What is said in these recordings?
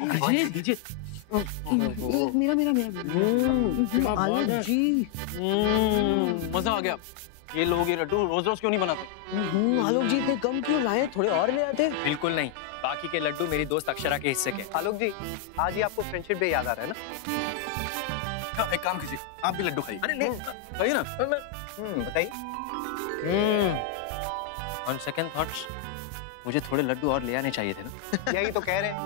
दीजिए दीजिए। मेरा मेरा मेरा आलोक जी, मजा आ गया। ये लोग ये लड्डू रोज रोज क्यों नहीं बनाते? आलोक जी इतने कम क्यों लाए, थोड़े और ले आते। बिल्कुल नहीं, बाकी के लड्डू मेरी दोस्त अक्षरा के हिस्से के। आलोक जी, आज ही आपको फ्रेंडशिप डे याद आ रहा है ना? हाँ, एक काम कीजिए, आप भी लड्डू खाइए। अरे नहीं, खाइए ना। बताइए। ऑन सेकंड थॉट्स मुझे थोड़े लड्डू और ले आने चाहिए थे ना। यही तो कह रहे हैं।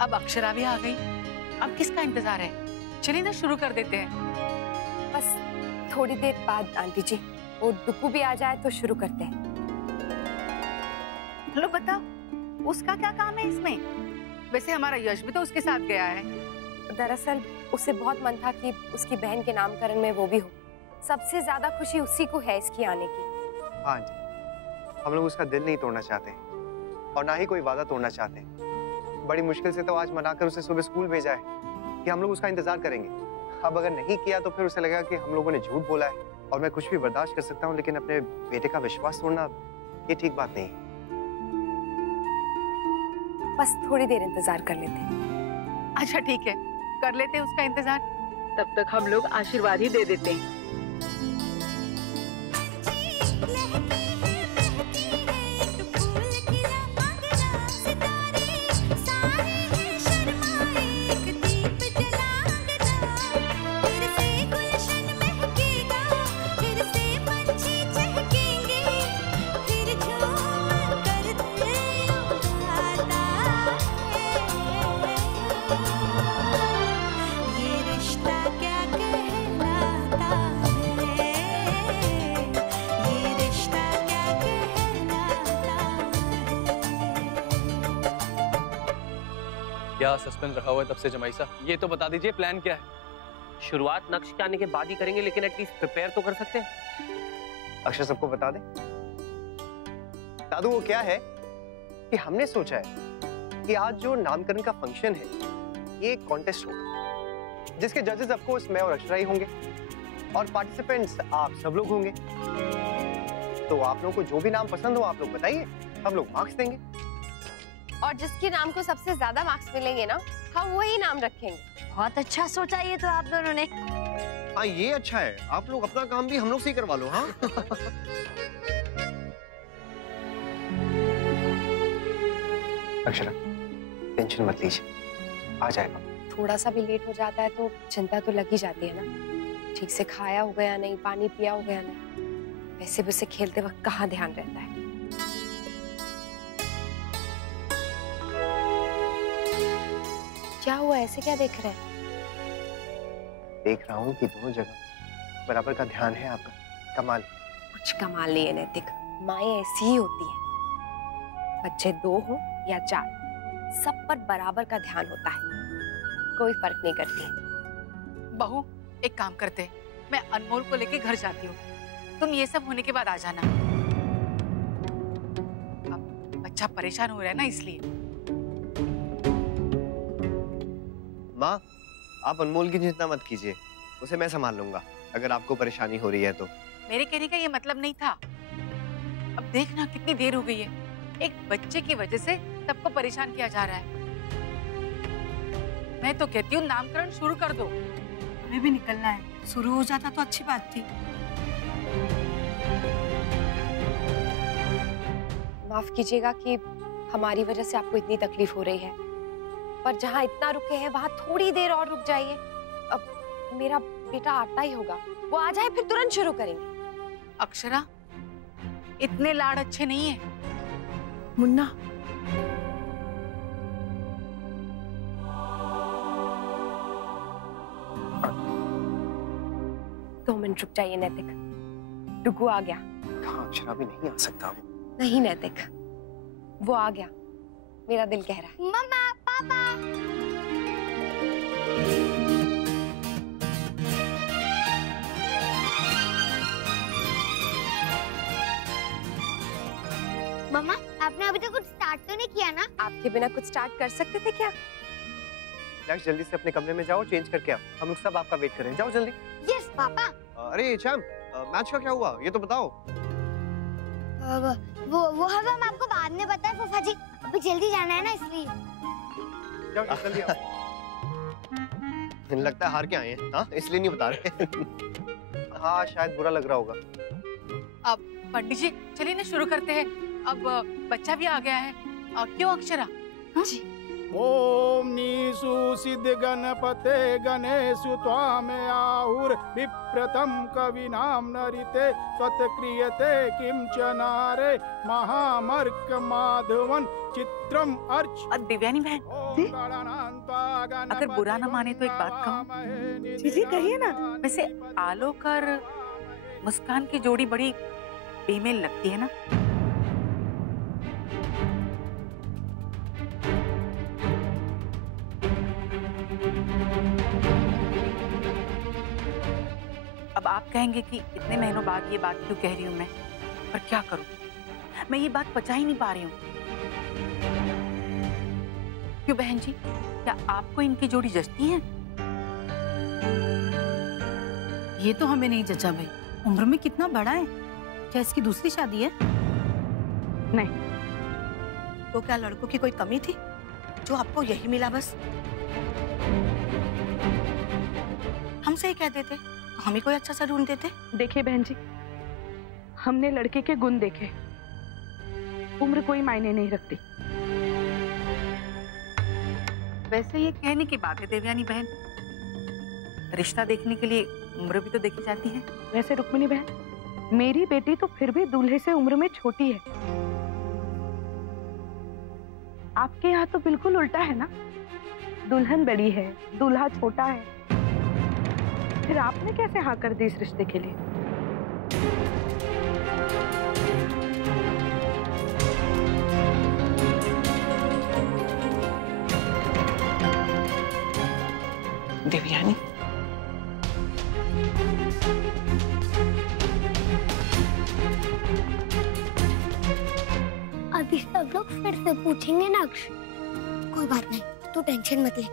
अब अक्षरा भी आ गई, अब किसका इंतजार है? चलिए ना शुरू कर देते हैं। बस थोड़ी देर बाद आंटी जी, वो डुकू भी आ जाए तो शुरू करते हैं। लो बताओ, उसका क्या काम है इसमें? वैसे हमारा यश भी तो उसके साथ गया है। दरअसल उसे बहुत मन था कि उसकी बहन के नामकरण में वो भी हो। सबसे ज्यादा खुशी उसी को है इसकी आने की। हाँ जी, हम लोग उसका दिल नहीं तोड़ना चाहते और ना ही कोई वादा तोड़ना चाहते। बड़ी मुश्किल से तो आज मनाकर उसे सुबह स्कूल भेजा है कि हम लोग उसका इंतजार करेंगे। अब अगर नहीं किया तो फिर उसे लगेगा कि हम लोगों ने झूठ बोला है। और मैं कुछ भी बर्दाश्त कर सकता हूँ, लेकिन अपने बेटे का विश्वास तोड़ना ये ठीक बात नहीं है। बस थोड़ी देर इंतजार कर लेते हैं। अच्छा ठीक है, कर लेते हैं उसका इंतजार। तब तक हम लोग आशीर्वाद ही दे देते हैं। क्या सस्पेंस रखा हुआ है तब से जमाई साहब? ये तो बता दीजिए प्लान क्या है? शुरुआत नक्श के आने के बाद ही करेंगे, लेकिन एटलीस्ट प्रिपेयर तो कर सकते हैं। अक्षर सबको बता दे। दादू वो क्या है कि हमने सोचा है कि आज जो नामकरण का फंक्शन है ये एक कॉन्टेस्ट होगा, जिसके जजेस ऑफ कोर्स मैं और अक्षरा ही होंगे और पार्टिसिपेंट्स आप सब लोग होंगे। तो आप लोगों को जो भी नाम पसंद हो आप लोग बताइए, हम लोग मार्क्स देंगे। और जिसके नाम को सबसे ज्यादा मार्क्स मिलेंगे ना, हम वही नाम रखेंगे। बहुत अच्छा सोचा ये तो आप दोनों ने। हाँ ये अच्छा है, आप लोग अपना काम भी हम लोग से ही करवा लो। हाँ अक्षरा टेंशन मत लीजिए, आ जाएगा। थोड़ा सा भी लेट हो जाता है तो चिंता तो लगी जाती है ना। ठीक से खाया हो गया नहीं, पानी पिया हो गया नहीं। वैसे भी उसे खेलते वक्त कहाँ ध्यान रहता है। क्या हुआ, ऐसे क्या देख रहे हैं? देख रहा हूँ कि दोनों जगह बराबर का ध्यान है आपका। कमाल। कुछ कमाल नहीं है नैतिक, माएं ऐसी ही होती हैं। बच्चे 2 हो या 4, सब पर बराबर का ध्यान होता है, कोई फर्क नहीं करती। बहू एक काम करते हैं, मैं अनमोल को लेके घर जाती हूँ, तुम ये सब होने के बाद आ जाना। अब बच्चा परेशान हो रहा है ना, इसलिए। माँ आप अनमोल की चिंता मत कीजिए, उसे मैं संभाल लूंगा अगर आपको परेशानी हो रही है तो। मेरे कहने का ये मतलब नहीं था। अब देखना कितनी देर हो गई है, एक बच्चे की वजह से सबको परेशान किया जा रहा है। मैं तो कहती हूँ नामकरण शुरू कर दो। हमें भी निकलना है, शुरू हो जाता तो अच्छी बात थी। माफ कीजिएगा कि हमारी वजह से आपको इतनी तकलीफ हो रही है, पर जहाँ इतना रुके हैं वहाँ थोड़ी देर और रुक जाइए। अब मेरा बेटा आता ही होगा, वो आ जाए फिर तुरंत शुरू करेंगे। अक्षरा इतने लाड़ अच्छे नहीं है। मुन्ना दो मिनट रुक जाइए नैतिक, डुगू आ गया। कहाँ अक्षरा भी नहीं आ सकता। नहीं नैतिक, वो आ गया, मेरा दिल कह रहा है। मम्मा पापा। मम्मा आपने अभी तक कुछ स्टार्ट तो नहीं किया ना? आपके बिना कुछ स्टार्ट कर सकते थे क्या? नेक्स्ट जल्दी से अपने कमरे में जाओ, चेंज करके आओ। हम लोग सब आपका वेट कर रहे हैं, जाओ जल्दी। Yes papa. अरे चैम, मैच का क्या हुआ ये तो बताओ। वो हवा हम आपको बाद में बताए फूफा जी, अभी जल्दी जाना है ना इसलिए। जाओ जल्दी आओ। लगता है हार के आए हैं, हाँ इसलिए नहीं बता रहे। हाँ शायद बुरा लग रहा होगा। अब पंडित जी चलिए ना शुरू करते हैं। अब बच्चा भी आ गया है। क्यों अक्षरा? जी। ओम नीसु सिद्ध गणपते गणेशु त्वामे आहुर विप्रतम कविनाम नरिते त्वत्क्रियते किंचनारे महामर्क माधवन चित्रम अर्च। दिव्यानी बहन, अगर बुरा न माने तो एक बात कहूँ। जी कहिए ना। वैसे आलोक और मुस्कान की जोड़ी बड़ी बेमेल लगती है ना? अब आप कहेंगे कि इतने महीनों बाद ये बात क्यों कह रही हूँ मैं, पर क्या करूँ, मैं ये बात पचा ही नहीं पा रही हूँ। क्यों बहन जी, क्या आपको इनकी जोड़ी जचती है? ये तो हमें नहीं जचा भाई, उम्र में कितना बड़ा है। क्या इसकी दूसरी शादी है? नहीं। तो क्या लड़कों की कोई कमी थी जो आपको यही मिला बस? हमसे ही कह देते तो हमें कोई अच्छा सा ढूंढ देते। देखिए बहन जी, हमने लड़के के गुण देखे, उम्र कोई मायने नहीं रखती। वैसे ये कहने की बात है देवयानी बहन, रिश्ता देखने के लिए उम्र भी तो देखी जाती है। वैसे रुक्मिणी बहन, मेरी बेटी तो फिर भी दूल्हे से उम्र में छोटी है। आपके यहाँ तो बिल्कुल उल्टा है ना, दुल्हन बड़ी है, दूल्हा छोटा है। फिर आपने कैसे हाँ कर दी इस रिश्ते के लिए? देवयानी, अभी सब लोग फिर से पूछेंगे ना अक्ष। कोई बात नहीं, तू टेंशन मत ले,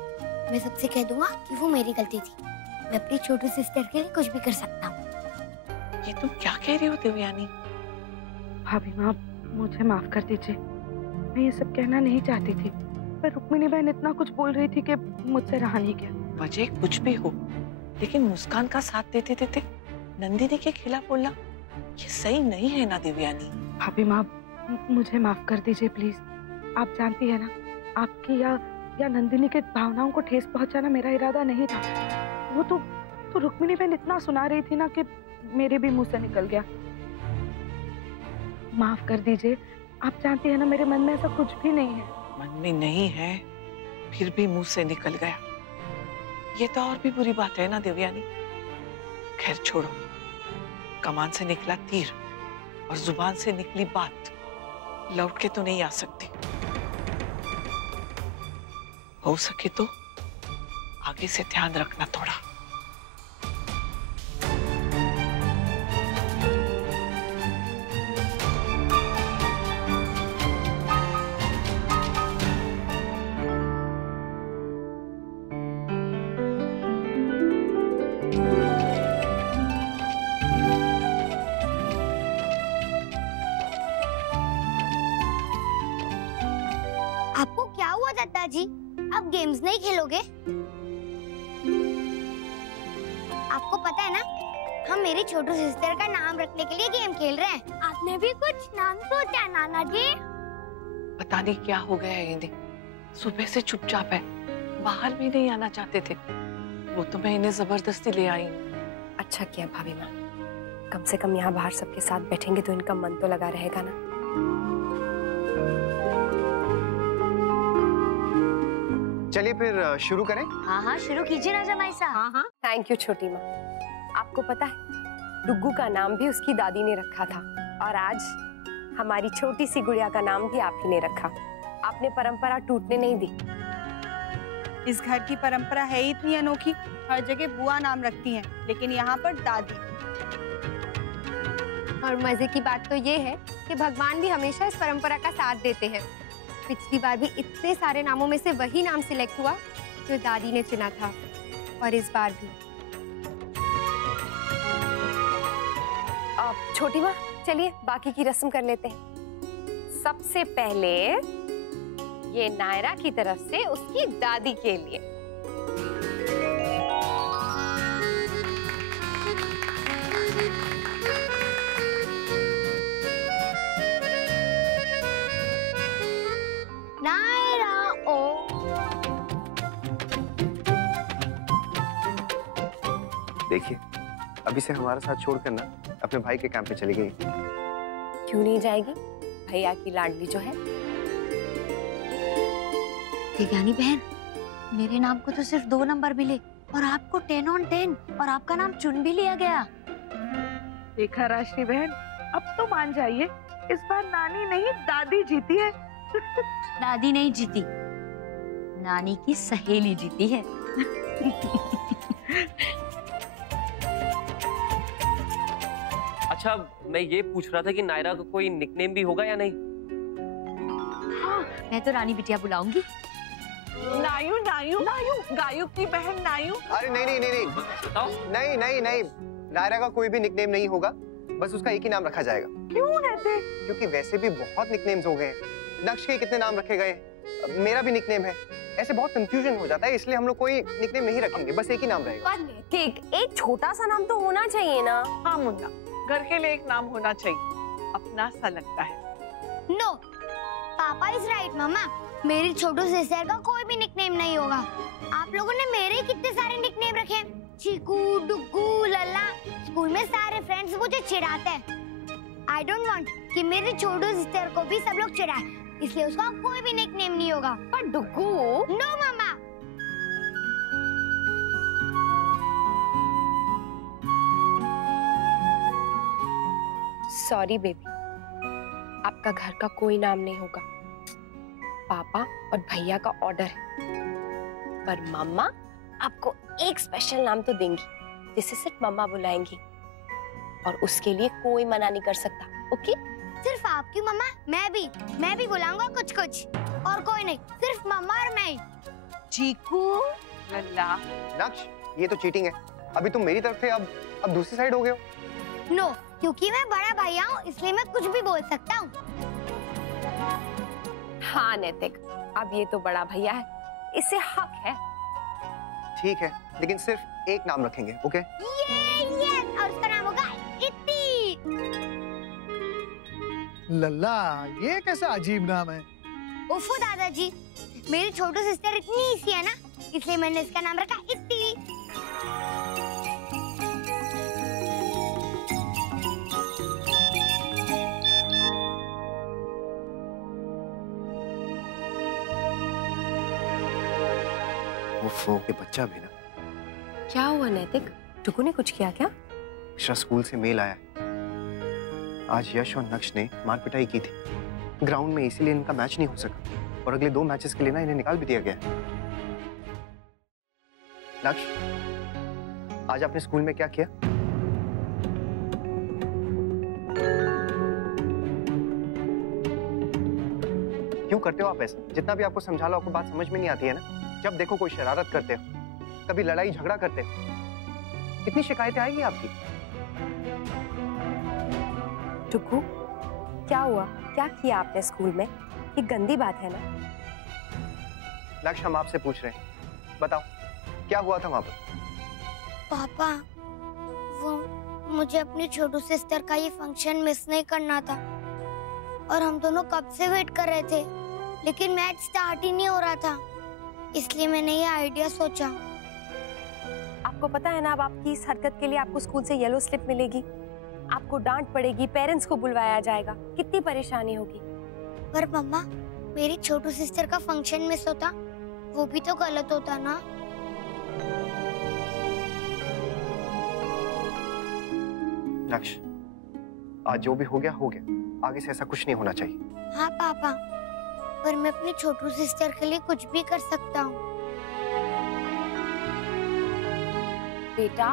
मैं सबसे कह दूंगा कि वो मेरी गलती थी। मैं अपनी छोटी सिस्टर के लिए कुछ भी कर सकता हूँ। ये तुम क्या कह रही हो देवयानी? भाभी माँ, मुझे माफ कर दीजिए, मैं ये सब कहना नहीं चाहती थी, पर रुक्मिणी बहन इतना कुछ बोल रही थी कि मुझसे रहा नहीं गया। वजह कुछ भी हो, लेकिन मुस्कान का साथ देते देते नंदिनी के खिलाफ बोलना ये सही नहीं है ना देवयानी। भाभी माँ, मुझे माफ कर दीजिए प्लीज। आप जानती है ना, आपकी या नंदिनी के भावनाओं को ठेस पहुंचाना मेरा इरादा नहीं था। वो तो रुक्मिणी बहन इतना सुना रही थी ना कि मेरे भी मुंह से निकल गया। माफ कर दीजिए, आप जानती है ना मेरे मन में ऐसा कुछ भी नहीं है। मन में नहीं है फिर भी मुंह से निकल गया, ये तो और भी बुरी बात है ना देवयानी। खैर छोड़ो, कमान से निकला तीर और जुबान से निकली बात लौट के तो नहीं आ सकती। हो सके तो आगे से ध्यान रखना थोड़ा। आपको क्या हुआ दत्ता जी? अब गेम्स नहीं खेलोगे? आपको पता है ना, हम मेरी छोटी सिस्टर का नाम रखने के लिए गेम खेल रहे हैं। आपने भी कुछ नाम सोचा नाना जी? पता नहीं क्या हो गया है इन्हें, सुबह से चुपचाप है, बाहर भी नहीं आना चाहते थे। वो तो मैं इन्हें जबरदस्ती ले आई। अच्छा किया भाभी माँ, कम से कम यहाँ बाहर सबके साथ बैठेंगे तो इनका मन तो लगा रहेगा ना। चलिए फिर शुरू करें। हाँ हाँ शुरू कीजिए ना जमाई साहब। हाँ। थैंक यू छोटी माँ। आपको पता है, डुग्गू का नाम भी उसकी दादी ने रखा था और आज हमारी छोटी सी गुड़िया का नाम भी आप ही ने रखा। आपने परंपरा टूटने नहीं दी। इस घर की परंपरा है इतनी अनोखी, हर जगह बुआ नाम रखती हैं, लेकिन यहाँ पर दादी। और मजे की बात तो ये है कि भगवान भी हमेशा इस परंपरा का साथ देते हैं। पिछली बार भी इतने सारे नामों में से वही नाम सिलेक्ट हुआ जो दादी ने चुना था, और इस बार भी। अब छोटी माँ, चलिए बाकी की रस्म कर लेते हैं। सबसे पहले ये नायरा की तरफ से उसकी दादी के लिए। नायरा ओ। देखिए, अभी से हमारा साथ छोड़कर ना अपने भाई के कैंप में चली गई। क्यों नहीं जाएगी? भैया की लाडली जो है। देवयानी बहन, मेरे नाम को तो सिर्फ 2 नंबर मिले और आपको 10 on 10 और आपका नाम चुन भी लिया गया। देखा राशि बहन, अब तो मान जाइए, इस बार नानी नहीं दादी जीती है। दादी नहीं जीती, नानी की सहेली जीती है। अच्छा, मैं ये पूछ रहा था कि नायरा का कोई निकनेम भी होगा या नहीं? हाँ, मैं तो रानी बिटिया बुलाऊंगी। नायू नायू नायू, गायू की बहन नायू। अरे नहीं नहीं नहीं नहीं नहीं नहीं नहीं, नायरा का कोई भी निकनेम नहीं होगा, बस उसका एक ही नाम रखा जाएगा। क्यों रहते? क्योंकि वैसे भी बहुत निकनेम्स हो गए हैं। नक्श के कितने नाम रखे गए, मेरा भी निकनेम है, ऐसे बहुत कंफ्यूजन हो जाता है, इसलिए हम लोग कोई निकनेम नहीं रखेंगे, बस एक ही नाम रहेगा। एक छोटा सा नाम तो होना चाहिए ना। हाँ मुन्ना, घर के लिए एक नाम होना चाहिए, अपना सा लगता है। नो, पापा इज राइट मम्मा, मेरी छोटू सिस्टर का कोई भी निकनेम नहीं होगा। आप लोगों ने मेरे कितने सारे निकनेम रखे, चीकू, डुग्गू, लल्ला। स्कूल में सारे फ्रेंड्स मुझे चिढ़ाते हैं। आई डोंट वांट कि मेरी छोटू सिस्टर को भी सब लोग चिढ़ाए, इसलिए उसका कोई भी निकनेम नहीं होगा। पर डुग्गू। नो मम्मा। सॉरी बेबी, आपका घर का कोई नाम नहीं होगा। पापा और भैया का ऑर्डर है। पर मम्मा आपको एक स्पेशल नाम तो देंगी, जिसे सिर्फ मम्मा बुलाएंगी, और उसके लिए कोई मना नहीं कर सकता। ओके? सिर्फ आपकी मम्मा? मैं भी बुलाऊंगा कुछ कुछ, और कोई नहीं, सिर्फ मम्मा और मैं। चीकू, लल्ला। नक्श, ये तो चीटिंग है। अभी तुम मेरी तरफ थे, अब दूसरी साइड हो गए हो। नो, क्योंकि मैं बड़ा भैया हूँ, इसलिए मैं कुछ भी बोल सकता हूँ। हाँ नैतिक, अब ये तो बड़ा भैया है, इसे हक है। ठीक है, लेकिन सिर्फ एक नाम रखेंगे, ओके? ये, और उसका नाम होगा इत्ती। लल्ला, ये कैसा अजीब नाम है? उफो दादाजी, मेरी छोटी सिस्टर इतनी सी है ना, इसलिए मैंने इसका नाम रखा इत्ती। उफ़ो, ये बच्चा भी ना। क्या हुआ नैतिक? टुकू ने कुछ किया क्या? मिश्रा स्कूल से मेल आया है। आज यश और नक्श ने मार पिटाई की थी ग्राउंड में, इसीलिए इनका मैच नहीं हो सका, और अगले 2 मैचेस के लिए ना इन्हें निकाल भी दिया गया। नक्श, आज आपने स्कूल में क्या किया? क्यों करते हो आप ऐसा? जितना भी आपको समझा लो, आपको बात समझ में नहीं आती है ना? जब देखो कोई शरारत करते हो, कभी लड़ाई झगड़ा करते हो, कितनी शिकायतें आएगी आपकी। टुकू, क्या हुआ? क्या किया आपने स्कूल में? ये गंदी बात है ना? लक्ष्य, हम आपसे पूछ रहे हैं, बताओ क्या हुआ था वहां पर? पापा, वो मुझे अपनी छोटू सिस्टर का ये फंक्शन मिस नहीं करना था, और हम दोनों कब से वेट कर रहे थे, लेकिन मैच स्टार्ट ही नहीं हो रहा था, इसलिए मैंने ये आइडिया सोचा। आपको पता है ना, अब आपकी इस हरकत के लिए आपको स्कूल से येलो स्लिप मिलेगी, आपको डांट पड़ेगी, पेरेंट्स को बुलवाया जाएगा, कितनी परेशानी होगी। पर मम्मा, मेरी छोटू सिस्टर का फंक्शन मिस होता, वो भी तो गलत होता ना। लक्ष्य, आज जो भी हो गया, आगे से ऐसा कुछ नहीं होना चाहिए। हाँ पापा, पर मैं अपनी छोटू सिस्टर के लिए कुछ भी कर सकता हूँ। बेटा,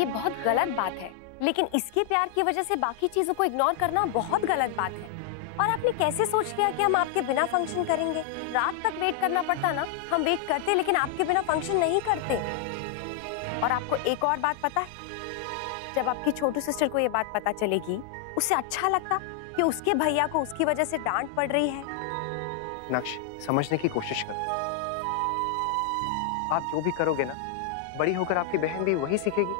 ये बहुत गलत बात है, लेकिन इसके प्यार की वजह से बाकी चीजों को इग्नोर करना बहुत गलत बात है। और आपने कैसे सोच लिया कि हम आपके बिना फंक्शन करेंगे? रात तक वेट करना पड़ता ना, हम वेट करते लेकिन आपके बिना फंक्शन नहीं करते। और आपको एक और बात पता है, जब आपकी छोटू सिस्टर को ये बात पता चलेगी, उसे अच्छा लगता कि उसके भैया को उसकी वजह से डांट पड़ रही है। नक्श, समझने की कोशिश करो। आप जो भी करोगे ना, बड़ी होकर आपकी बहन भी वही सीखेगी।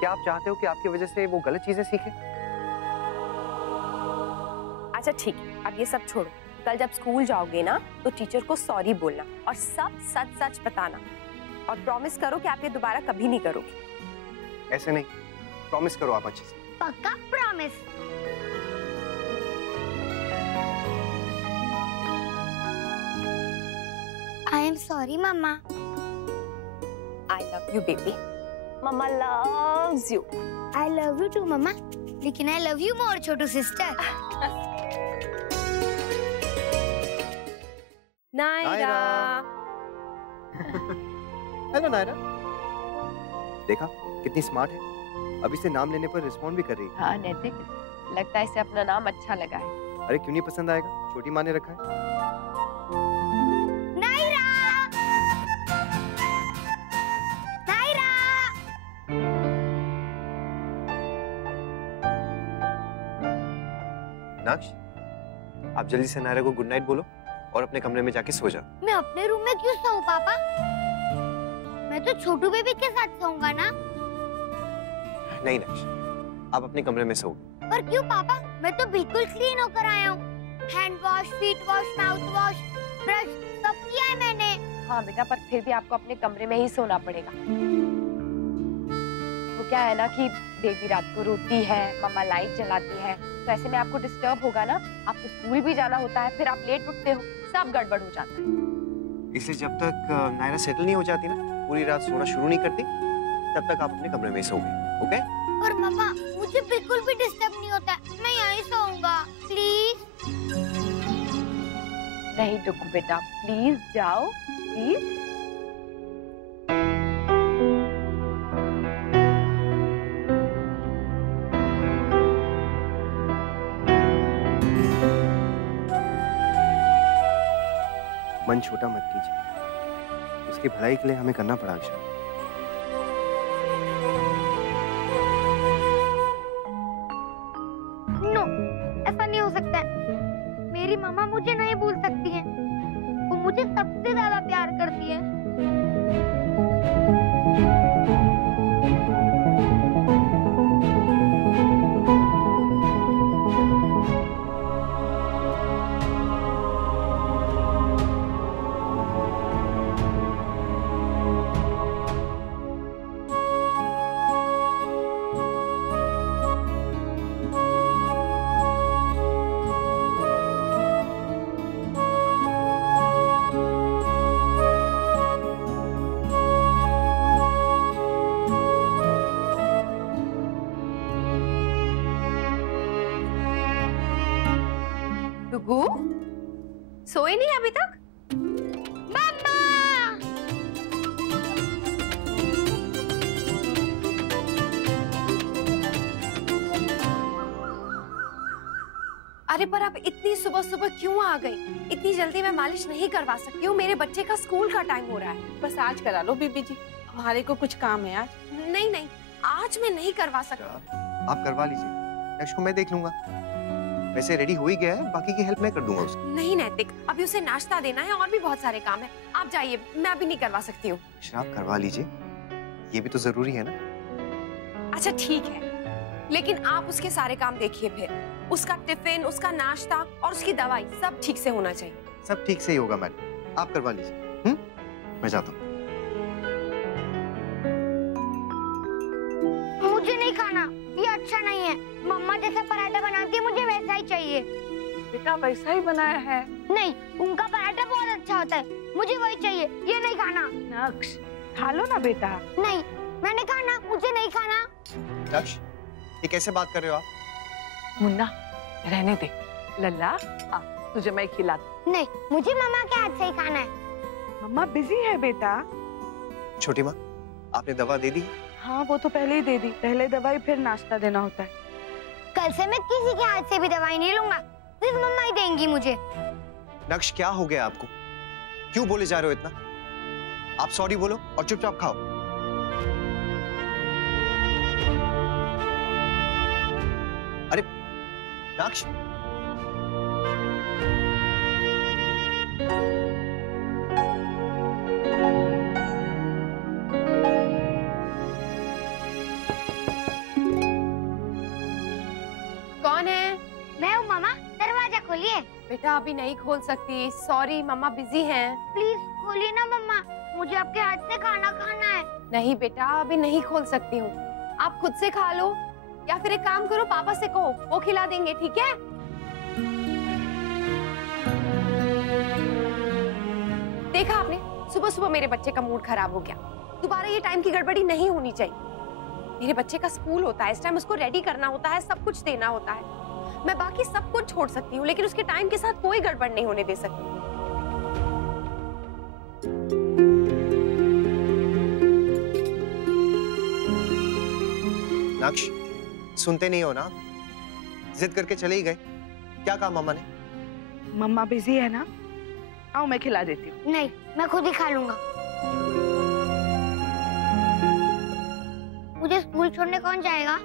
क्या आप चाहते हो कि आपकी वजह से वो गलत चीजें सीखे? अच्छा ठीक है, अब ये सब छोड़ो। कल जब स्कूल जाओगे ना तो टीचर को सॉरी बोलना और सब सच सच बताना, और प्रॉमिस करो कि आप ये दोबारा कभी नहीं करोगे। ऐसे नहीं, प्रॉमिस करो आप अच्छे से। पक्का promise. I am sorry mamma. I love you baby. Mamma loves you. I love you too, mamma. लेकिन I love you more, छोटू सिस्टर। नायरा। हेलो नायरा। देखा कितनी स्मार्ट है, अभी से नाम लेने पर रिस्पॉन्ड भी कर रही है। हाँ नैतिक, लगता है इसे अपना नाम अच्छा लगा है। अरे क्यों नहीं पसंद आएगा, छोटी माँ ने रखा है। नक्श, आप जल्दी से नायरा को गुड नाइट बोलो और अपने कमरे में जाके सो जाओ। मैं अपने रूम में क्यों सोऊं पापा? मैं तो छोटू बेबी के साथ सोऊंगा ना। नहीं नक्श, आप अपने कमरे में सो। पर क्यों पापा? मैं तो बिल्कुल क्लीन होकर आया हूँ। Hand wash, feet wash, mouth wash, brush सब किया है मैंने। हाँ बेटा, पर फिर भी आपको अपने कमरे में ही सोना पड़ेगा। वो क्या है ना कि बेबी रात को रोती है, मम्मा लाइट जलाती है, तो ऐसे में आपको डिस्टर्ब होगा ना। आपको स्कूल भी जाना होता है, फिर आप लेट उठते हो, सब गड़बड़ हो जाता है। इसलिए जब तक नायरा सेटल नहीं हो जाती ना, पूरी रात सोना शुरू नहीं करती, तब तक आप अपने कमरे में सोओगे, ओके? पर मम्मा, मुझे बिल्कुल भी डिस्टर्ब नहीं होता, मैं यहीं सोऊंगा, प्लीज। नहीं डुगू बेटा, प्लीज जाओ, प्लीज। मन छोटा मत कीजिए, उसकी भलाई के लिए हमें करना पड़ा अक्षर। नो, ऐसा नहीं हो सकता है। मेरी मामा मुझे नहीं भूल सकती है, वो मुझे सबसे ज्यादा प्यार करती है। डुगू, सोए नहीं अभी तक? अरे पर आप इतनी सुबह सुबह क्यों आ गई? इतनी जल्दी मैं मालिश नहीं करवा सकती हूँ, मेरे बच्चे का स्कूल का टाइम हो रहा है। बस आज करा लो बीबी जी, हमारे को कुछ काम है आज। नहीं नहीं, आज मैं नहीं करवा सकती। आप करवा लीजिए, नेक्स्ट को मैं देख लूंगा। वैसे रेडी हो ही गया है, बाकी की हेल्प मैं कर दूंगा उसकी। नहीं नैतिक, अभी उसे नाश्ता देना है और भी बहुत सारे काम है। आप जाइए, मैं अभी नहीं करवा सकती हूँ। आप करवा लीजिए, ये भी तो जरूरी है ना। अच्छा ठीक है, लेकिन आप उसके सारे काम देखिए, फिर उसका टिफिन, उसका नाश्ता और उसकी दवाई सब ठीक से होना चाहिए। सब ठीक से ही होगा मैडम, आप करवा लीजिए। मैं जाता हूँ। मुझे नहीं खाना, ये अच्छा नहीं है। मम्मा जैसा पराठा बनाती है, मुझे वैसा ही चाहिए। बेटा वैसा ही बनाया है। नहीं, उनका पराठा बहुत अच्छा होता है, मुझे वही चाहिए, ये नहीं खाना। नक्श, खा लो ना बेटा। नहीं, मैंने खाना, मुझे नहीं खाना। नक्श, ये कैसे बात कर रहे हो आप? मुन्ना, रहने दे। लल्ला, आ, तुझे मैं खिलाती। नहीं, मुझे मम्मा के हाथ से ही खाना है। मम्मा बिजी है बेटा। छोटी माँ, आपने दवा दे दी? हाँ, वो तो पहले ही दे दी। पहले दवाई फिर नाश्ता देना होता है। कल से मैं किसी के हाथ से भी दवाई नहीं लूंगा। सिर्फ मम्मा ही देंगी मुझे। नक्श, क्या हो गया आपको? क्यों बोले जा रहे हो इतना? आप सॉरी बोलो और चुपचाप खाओ। अरे नक्श, कौन है? मैं हूँ मामा, दरवाजा खोलिए। बेटा अभी नहीं खोल सकती, सॉरी मम्मा बिजी हैं। प्लीज खोलिए ना मम्मा, मुझे आपके हाथ से खाना खाना है। नहीं बेटा अभी नहीं खोल सकती हूँ, आप खुद से खा लो या फिर एक काम करो पापा से कहो, वो खिला देंगे, ठीक है? देखा आपने, सुबह सुबह मेरे बच्चे का मूड खराब हो गया। दोबारा ये टाइम की गड़बड़ी नहीं होनी चाहिए। मेरे बच्चे का स्कूल होता है, इस टाइम उसको रेडी करना होता है, सब कुछ देना होता है। मैं बाकी सब कुछ छोड़ सकती हूँ लेकिन उसके टाइम के साथ कोई गड़बड़ नहीं होने दे सकती। नक्श, सुनते नहीं हो ना? जिद करके चले ही गए। क्या कहा मम्मा ने? मम्मा बिजी है ना, आओ मैं खिला देती हूँ। नहीं, मैं खुद ही खा लूंगा। मुझे स्कूल छोड़ने कौन जाएगा?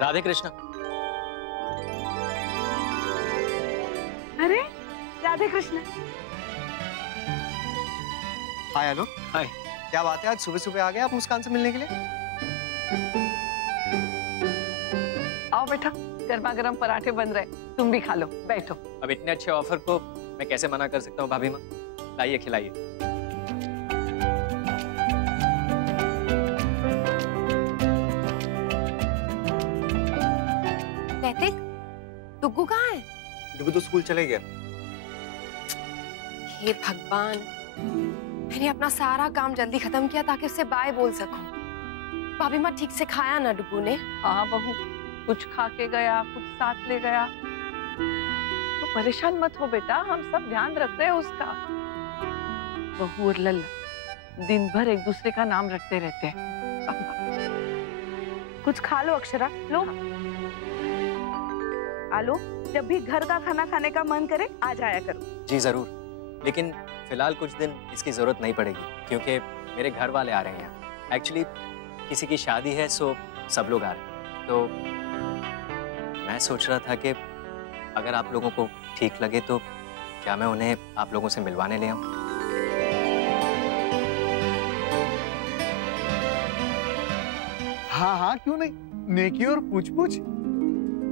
राधे कृष्णा। अरे Radhe Krishna. Hi hello. Hi. क्या बात है, आज सुबह सुबह आ गए आप मुस्कान से मिलने के लिए? आओ बेटा, गर्मा गर्म पराठे बन रहे, तुम भी खा लो, बैठो। अब इतने अच्छे ऑफर को मैं कैसे मना कर सकता हूँ भाभी माँ? लाइए खिलाइए। नैतिक, डुग्गू कहाँ है? डुग्गू तो स्कूल चले गया। हे भगवान, मैंने अपना सारा काम जल्दी खत्म किया ताकि उससे बाय बोल सकूं। भाभी माँ ठीक से खाया ना डुग्गू ने? हाँ बहू, कुछ खा के गया, कुछ साथ ले गया। तो परेशान मत हो बेटा, हम सब ध्यान रख रहे हैं उसका। बहू और लल्ला दिन भर एक दूसरे का नाम रखते रहते हैं। कुछ खा लो अक्षरा, लो। आलो, जब भी घर का खाना खाने का मन करे आ जाया करो। जी जरूर, लेकिन फिलहाल कुछ दिन इसकी जरूरत नहीं पड़ेगी क्योंकि मेरे घर वाले आ रहे हैं यहाँ। एक्चुअली किसी की शादी है, सो सब लोग आ रहे हैं। तो मैं सोच रहा था कि अगर आप लोगों को ठीक लगे तो क्या मैं उन्हें आप लोगों से मिलवाने ले आऊं? हाँ हाँ, क्यों नहीं, नेकी और पूछ पूछ।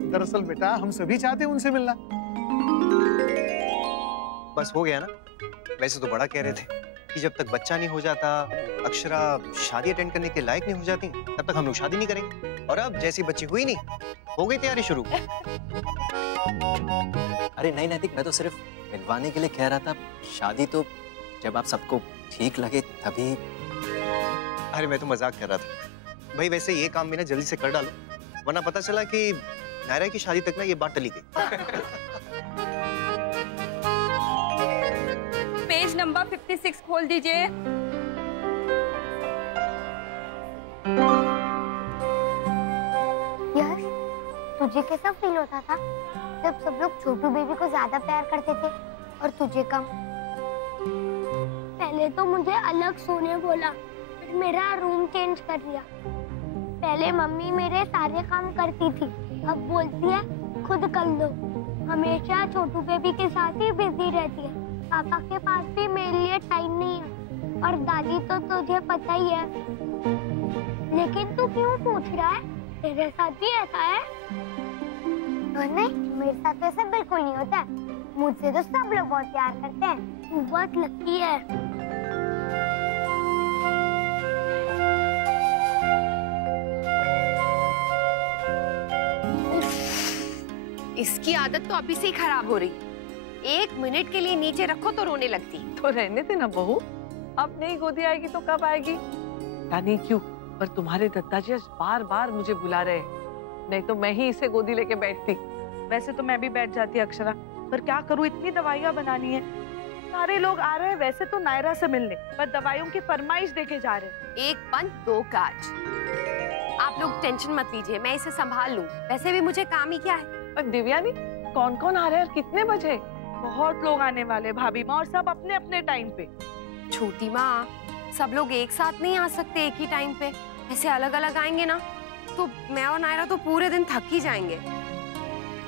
दरअसल बेटा हम सभी चाहते हैं उनसे मिलना। बस हो गया ना? वैसे तो बड़ा कह रहे थे कि जब तक बच्चा नहीं हो जाता, अक्षरा शादी अटेंड करने के लायक नहीं हो जाती, तब तक हम लोग शादी नहीं करेंगे। और अब जैसी बच्ची हुई नहीं, हो गई तैयारी शुरू। अरे नहीं नैतिक, मैं तो सिर्फ मिलवाने के लिए कह रहा था। शादी तो जब आप सबको ठीक लगे तभी। अरे मैं तो मजाक कर रहा था भाई। वैसे ये काम भी ना जल्दी से कर डालो, वरना पता चला कि नायरा की शादी तक ना ये बात टली गई। पेज नंबर 56 खोल दीजिए। यश, तुझे कैसा फील होता था जब सब लोग छोटू बेबी को ज्यादा प्यार करते थे और तुझे कम? पहले तो मुझे अलग सोने बोला, फिर मेरा रूम चेंज कर दिया। पहले मम्मी मेरे सारे काम करती थी, अब बोलती है खुद कर लो। हमेशा छोटू बेबी के साथ ही बिजी रहती है। पापा के पास भी मेरे लिए टाइम नहीं है, और दादी तो तुझे पता ही है। लेकिन तू क्यों पूछ रहा है? तेरे साथ भी ऐसा है? नहीं, मेरे साथ तो ऐसा बिल्कुल नहीं होता है। मुझसे तो सब लोग बहुत प्यार करते हैं। तू बहुत लकी है। इसकी आदत तो अभी से ही खराब हो रही। 1 मिनट के लिए नीचे रखो तो रोने लगती। तो रहने दे ना बहू, अब नहीं गोदी आएगी तो कब आएगी? नहीं क्यों, पर तुम्हारे दत्ता जी बार बार मुझे बुला रहे हैं, नहीं तो मैं ही इसे गोदी लेके बैठती। वैसे तो मैं भी बैठ जाती अक्षरा, पर क्या करूँ, इतनी दवाइयाँ बनानी है। सारे लोग आ रहे हैं वैसे तो नायरा से मिलने, पर दवाइयों की फरमाइश देके जा रहे हैं। एक पंथ दो काज। आप लोग टेंशन मत लीजिए, मैं इसे संभाल लूं। वैसे भी मुझे काम ही क्या है। पर दिव्यानी, कौन कौन आ रहे हैं और कितने बजे? बहुत लोग आने वाले भाभी माँ, और सब अपने अपने टाइम पे। छोटी माँ, सब लोग एक साथ नहीं आ सकते एक ही टाइम पे। ऐसे अलग अलग आएंगे ना तो मैं और नायरा तो पूरे दिन थक ही जाएंगे।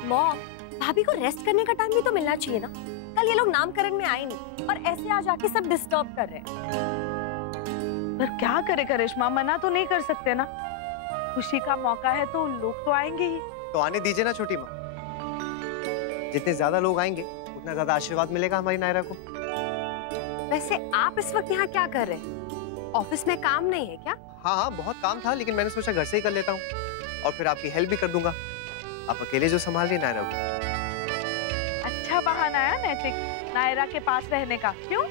मॉम, भाभी को रेस्ट करने का टाइम भी तो मिलना चाहिए ना। कल ये लोग नामकरण में आए नहीं और ऐसे आ जाके सब डिस्टर्ब कर रहे हैं। पर क्या करे करिश्मा, मना तो नहीं कर सकते ना। खुशी का मौका है तो लोग तो आएंगे ही। तो आने दीजिए ना छोटी माँ। जितने ज्यादा लोग आएंगे उतना ज्यादा आशीर्वाद मिलेगा हमारी नायरा को। वैसे आप इस वक्त यहाँ क्या कर रहे हैं? ऑफिस में काम नहीं है क्या? हाँ, बहुत काम था, लेकिन मैंने सोचा घर से ही कर लेता हूँ और फिर आपकी हेल्प भी कर दूंगा। आप अकेले जो संभाल रही नायरा को। अच्छा बहाना है नैतिक, नायरा के पास रहने का। क्यों?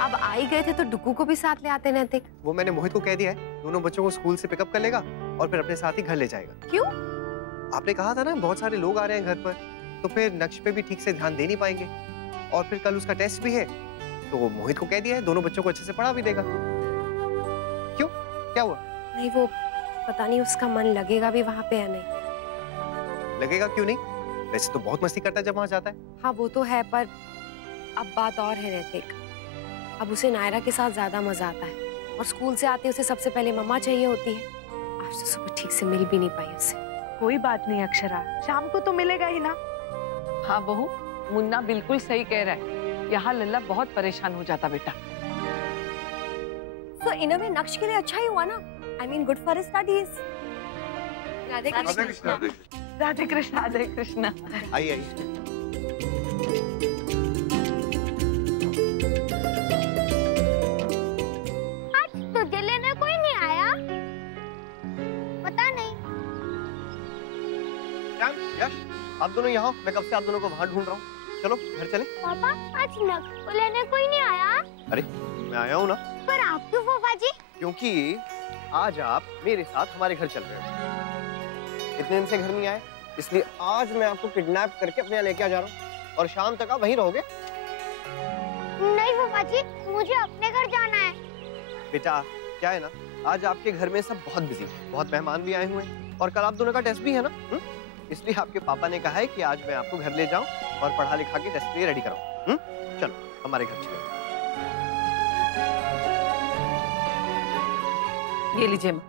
अब आ ही गए थे तो डुक्कू को भी साथ ले आते नैतिक। वो मैंने मोहित को कह दिया है, दोनों बच्चों को स्कूल से पिकअप कर लेगा और फिर अपने साथ ही घर ले जाएगा। क्यों? आपने कहा था ना बहुत सारे लोग आ रहे हैं घर पर, तो फिर नक्श पे भी ठीक से ध्यान दे नहीं पाएंगे। और फिर कल उसका टेस्ट भी है, तो वो मोहित को कह दिया है दोनों बच्चों को अच्छे से पढ़ा भी देगा। क्यों, क्या हुआ? नहीं, वो पता नहीं उसका मन लगेगा भी वहाँ पे या नहीं। लगेगा क्यों नहीं? वैसे तो बहुत मस्ती करता है जब वहाँ जाता है। हाँ वो तो है, पर अब बात और है नैतिक। अब उसे नायरा के साथ ज्यादा मजा आता है और स्कूल से आते उसे सबसे पहले मम्मा चाहिए होती है। आज तो सुबह ठीक से मिल भी नहीं पाई उससे। कोई बात नहीं अक्षरा, शाम को तो मिलेगा ही ना। हाँ बहू, मुन्ना बिल्कुल सही कह रहा है। यहाँ लल्ला बहुत परेशान हो जाता बेटा। So in a way नक्श के लिए अच्छा ही हुआ ना। I mean good for his studies. Radhe Krishna. Radhe Krishna. Radhe Krishna. आइए आइए। तुझे लेने कोई नहीं आया? पता नहीं। यश, आप दोनों यहाँ हो? मैं कब से आप दोनों को बाहर ढूंढ रहा हूँ। चलो घर चले। पापा, आज नक्श को लेने कोई नहीं आया? अरे मैं आया हूँ ना। पर आप क्यों फूफा जी? क्योंकि आज आप मेरे साथ हमारे घर चल रहे हो। इतने दिन से घर नहीं आए, इसलिए आज मैं आपको किडनैप करके अपने यहाँ लेके आ जा रहा हूँ और शाम तक आप वहीं रहोगे। नहीं फूफा जी, मुझे अपने घर जाना है। बेटा क्या है ना, आज आपके घर में सब बहुत बिजी हैं, बहुत मेहमान भी आए हुए हैं और कल आप दोनों का टेस्ट भी है ना। इसलिए आपके पापा ने कहा है कि आज मैं आपको घर ले जाऊं और पढ़ा लिखा के टेस्ट के लिए रेडी कराऊं। चलो हमारे घर चलो। ये लीजिए माँ।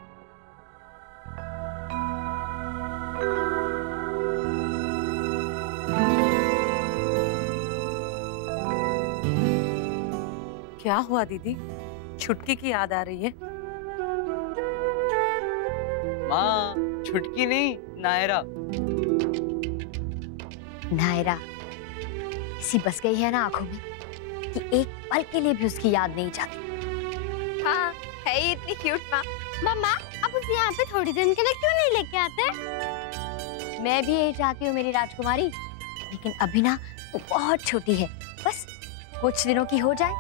क्या हुआ दीदी, छुटकी की याद आ रही है? माँ, छुटकी नहीं, नायरा। नायरा इसी बस गई है ना आंखों में कि एक पल के लिए भी उसकी याद नहीं जाती। हाँ, है ही इतनी क्यूट माँ। मम्मा, आप उसे यहाँ पे थोड़ी देर के लिए क्यों नहीं लेके आते? मैं भी यही चाहती हूँ मेरी राजकुमारी, लेकिन अभी ना वो बहुत छोटी है। बस कुछ दिनों की हो जाए,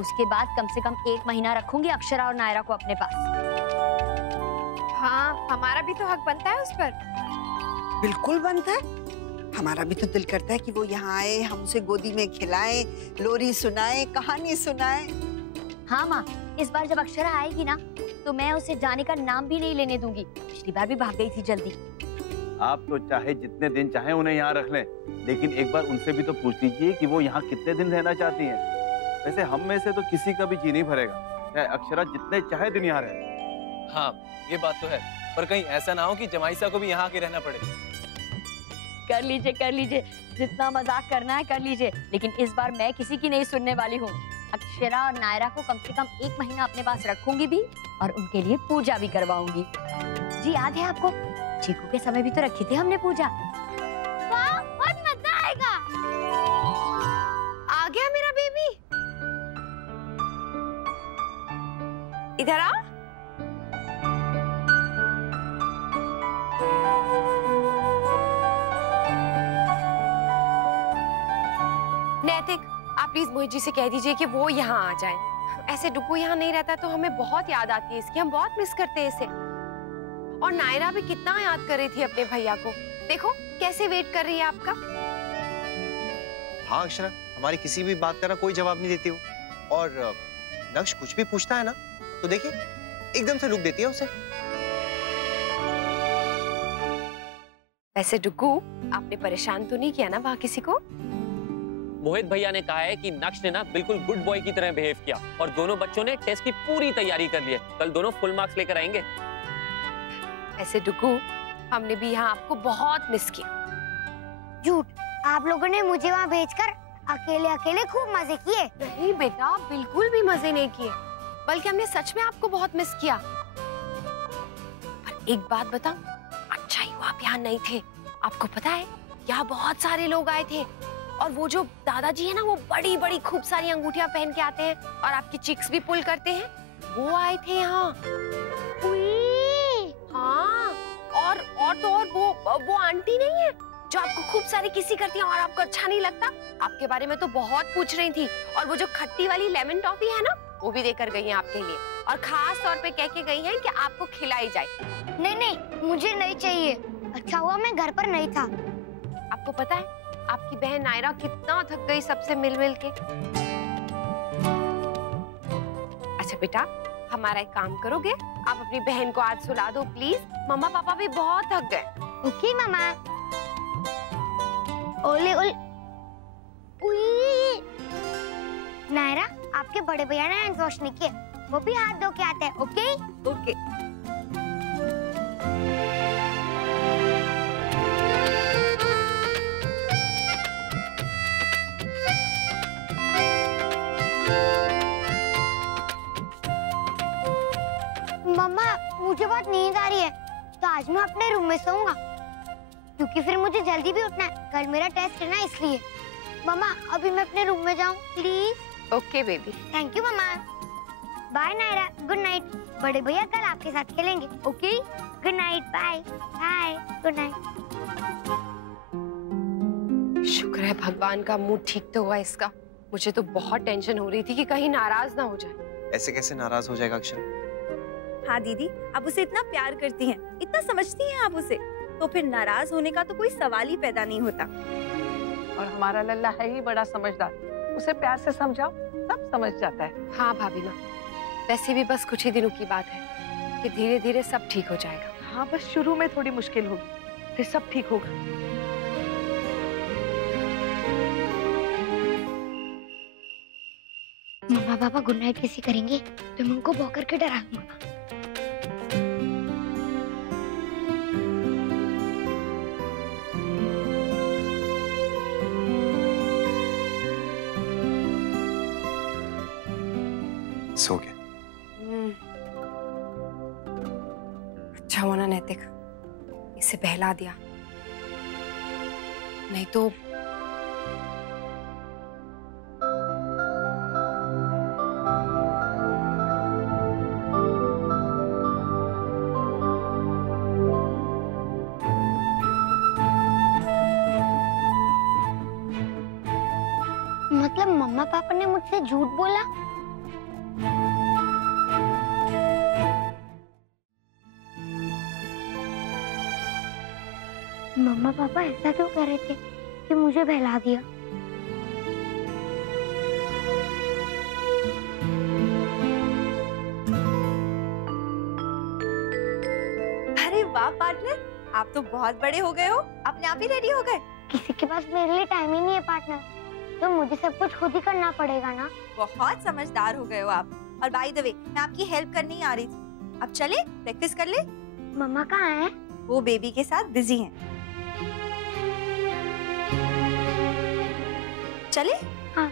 उसके बाद कम से कम 1 महीना रखूंगी अक्षरा और नायरा को अपने पास। हाँ, हमारा भी तो हक बनता है उस पर। बिल्कुल बनता है। हमारा भी तो दिल करता है कि वो यहाँ आए, हम उसे गोदी में खिलाएं, लोरी सुनाएं, कहानी सुनाएं। हाँ माँ, इस बार जब अक्षरा आएगी ना तो मैं उसे जाने का नाम भी नहीं लेने दूंगी। पिछली बार भी भाग गई थी जल्दी। आप तो चाहे जितने दिन चाहे उन्हें यहाँ रख लें, लेकिन एक बार उनसे भी तो पूछ लीजिए कि वो यहाँ कितने दिन रहना चाहती हैं। वैसे हम में से तो किसी का भी जी नहीं भरेगा, चाहे अक्षरा जितने चाहे दिन यहाँ रहे। हाँ ये बात तो है, पर कहीं ऐसा ना हो कि जमाईसा को भी यहाँ आके रहना पड़े। कर लीजिए, जितना मजाक करना है कर लीजिए, लेकिन इस बार मैं किसी की नहीं सुनने वाली हूँ। अक्षरा और नायरा को कम से कम 1 महीना अपने पास रखूंगी भी और उनके लिए पूजा भी करवाऊंगी। जी याद है आपको, चीकू के समय भी तो रखी थी हमने पूजा। वाह, बहुत मजा आएगा। आ गया मेरा बेबी, इधर आ। नैतिक, आप प्लीज मोहित जी से कह दीजिए कि वो यहाँ आ जाएं। ऐसे डुक्कू यहाँ नहीं रहता तो हमें बहुत याद आती है इसकी, हम बहुत मिस करते हैं इसे। और नायरा भी कितना याद कर रही थी अपने भैया को, देखो कैसे वेट कर रही है आपका। हाँ अक्षरा, हमारी किसी भी बात का ना कोई जवाब नहीं देती हो, और नक्श कुछ भी पूछता है ना तो देखिए एकदम से रुक देती है उसे। वैसे डुग्गू, आपने परेशान तो नहीं किया ना वहाँ किसी को? मोहित भैया ने कहा है कि नक्श ने ना बिल्कुल गुड बॉय की तरह बिहेव किया और दोनों बच्चों ने टेस्ट की पूरी तैयारी कर ली है। कल दोनों फुल मार्क्स लेकर आएंगे। ऐसे डुग्गू, हमने भी यहाँ आपको बहुत मिस किया। झूठ, आप लोगों ने मुझे वहाँ भेजकर अकेले अकेले खूब मजे किए। नहीं बेटा, बिल्कुल भी मजे नहीं किए, बल्कि हमने सच में आपको बहुत मिस किया। पर एक बात बताऊं, अच्छा ही हुआ आप यहाँ नहीं थे। आपको पता है यहाँ बहुत सारे लोग आए थे, और वो जो दादाजी है ना, वो बड़ी बड़ी खूब सारी अंगूठियां पहन के आते हैं और आपकी चिक्स भी पुल करते हैं, वो आए थे यहाँ। हाँ, और तो और वो आंटी नहीं है जो आपको खूब सारी किसी करती है और आपको अच्छा नहीं लगता, आपके बारे में तो बहुत पूछ रही थी। और वो जो खट्टी वाली लेमन टॉफी है ना, वो भी देकर गई हैं आपके लिए, और खास तौर पे कह के गई हैं कि आपको खिलाई जाए। नहीं, मुझे नहीं चाहिए। अच्छा हुआ मैं घर पर नहीं था। आपको पता है आपकी बहन नायरा कितना थक गई सबसे मिल मिल के। अच्छा बेटा, हमारा एक काम करोगे? आप अपनी बहन को आज सुला दो प्लीज, मम्मा पापा भी बहुत थक गए। ओके मामा। ओले ओले। नायरा, आपके बड़े भैया ने हैंड वॉश नहीं किए, वो भी हाथ धो के आते हैं। Okay okay. मम्मा, मुझे बहुत नींद आ रही है, तो आज मैं अपने रूम में सोऊंगा, क्योंकि फिर मुझे जल्दी भी उठना है, कल मेरा टेस्ट है ना इसलिए। मम्मा, अभी मैं अपने रूम में जाऊं please? Okay baby. Thank you mamma. Bye Naira, good night. बड़े भैया कल आपके साथ खेलेंगे। Okay, good night. Bye bye, good night. शुक्र है भगवान का मूड ठीक तो हुआ इसका। मुझे तो बहुत टेंशन हो रही थी कि कहीं नाराज ना हो जाए। ऐसे कैसे नाराज हो जाएगा अक्षरा? हाँ दीदी, आप उसे इतना प्यार करती हैं, इतना समझती हैं आप उसे, तो फिर नाराज होने का तो कोई सवाल ही पैदा नहीं होता। और हमारा लल्ला है ही बड़ा समझदार, उसे प्यार से समझाओ सब समझ जाता है। हाँ भाभी माँ, वैसे भी बस कुछ ही दिनों की बात है, कि धीरे धीरे सब ठीक हो जाएगा। हाँ, बस शुरू में थोड़ी मुश्किल होगी, फिर सब ठीक होगा। मम्मा पापा गुड नाइट कैसे करेंगे, तो मैं उनको भौंक करके डराऊंगा। सो गए? अच्छा हुआ ना नैतिक, इसे बहला दिया, नहीं तो मतलब मम्मा पापा ने मुझसे झूठ बोला? मम्मा पापा ऐसा क्यों कर रहे थे कि मुझे बहला दिया? अरे वाह पार्टनर, आप तो बहुत बड़े हो गए हो, अपने आप ही रेडी हो गए। किसी के पास मेरे लिए टाइम ही नहीं है पार्टनर, तो मुझे सब कुछ खुद ही करना पड़ेगा ना। बहुत समझदार हो गए हो आप। और बाय द वे, मैं आपकी हेल्प करने ही आ रही थी। अब चले प्रैक्टिस कर ले। मम्मा कहाँ है? वो बेबी के साथ बिजी हैं। चले? हाँ।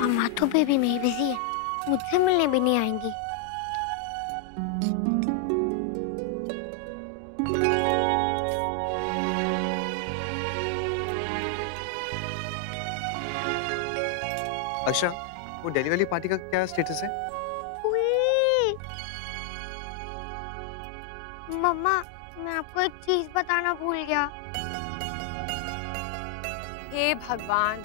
मम्मा तो बेबी में ही बिजी है, मुझसे मिलने भी नहीं आएंगी। अक्षरा, वो दिल्ली वाली पार्टी का क्या स्टेटस है? मम्मा, मैं आपको एक चीज बताना भूल गया। हे भगवान,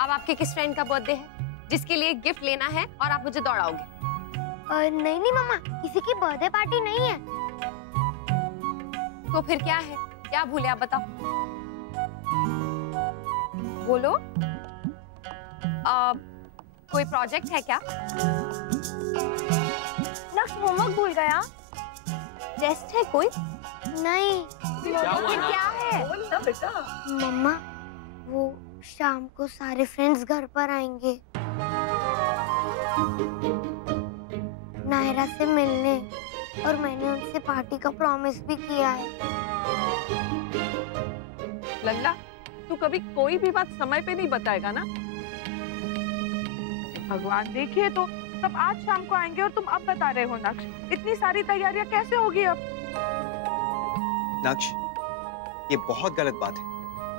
अब आपके किस फ्रेंड का बर्थडे है जिसके लिए गिफ्ट लेना है और आप मुझे दौड़ाओगे? नहीं नहीं मम्मा, किसी की बर्थडे पार्टी नहीं है। तो फिर क्या है? क्या भूले आप बताओ। बोलो। कोई प्रोजेक्ट है क्या? नक्श होमवर्क भूल गया। टेस्ट है कोई? नहीं। फिर क्या है? बोल ना बेटा। मम्मा, वो शाम को सारे फ्रेंड्स घर पर आएंगे नायरा से मिलने, और मैंने उनसे पार्टी का प्रॉमिस भी किया है। लल्ला, तू कभी कोई भी बात समय पे नहीं बताएगा ना? भगवान, देखिए तो सब आज शाम को आएंगे और तुम अब बता रहे हो नक्श। इतनी सारी तैयारियां कैसे होगी अब? नक्श, ये बहुत गलत बात है।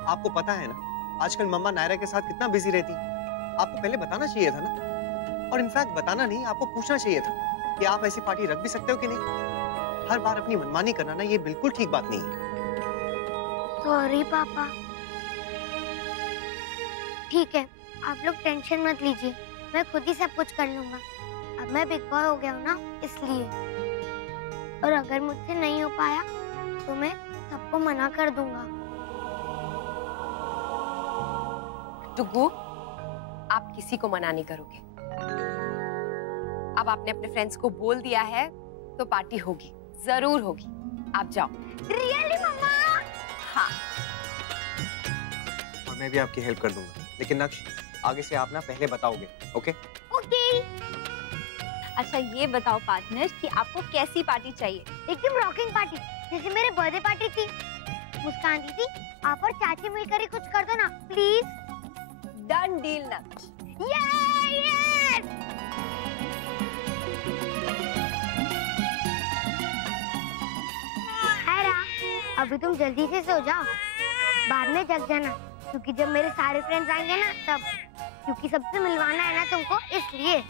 आपको पता है ना, आजकल मम्मा नायरा के साथ कितना बिजी रहती। आपको पहले बताना चाहिए था ना। और इनफैक्ट बताना नहीं, आपको पूछना चाहिए था कि आप ऐसी पार्टी रख भी सकते हो कि नहीं। हर बार अपनी मनमानी करना ना, ये बिल्कुल ठीक बात नहीं है। सॉरी पापा। ठीक है, आप लोग टेंशन मत लीजिए, मैं खुद ही सब कुछ कर लूंगा। अब मैं बिग बॉय हो गया हूँ ना, इसलिए। और अगर मुझसे नहीं हो पाया तो मैं सबको मना कर दूंगा। डुगू, आप किसी को मना नहीं करोगे। अब आपने अपने फ्रेंड्स को बोल दिया है तो पार्टी होगी, जरूर होगी। आप जाओ। रियली मम्मा? हाँ। और मैं भी आपकी हेल्प कर दूंगा, लेकिन नक्श, आगे से आप ना पहले बताओगे, ओके? ओके। अच्छा ये बताओ पार्टनर कि आपको कैसी पार्टी चाहिए? एकदम रॉकिंग पार्टी, जैसे मेरे बर्थडे पार्टी थी। मुस्कान दीदी, आप और चाची मिलकर ही कुछ कर दो ना, प्लीज। डन डील नक्श। अभी तुम जल्दी से सो जाओ, बाद में जग जाना, क्योंकि जब मेरे सारे फ्रेंड्स आएंगे ना तब, क्योंकि सबसे मिलवाना है ना तुमको, इसलिए।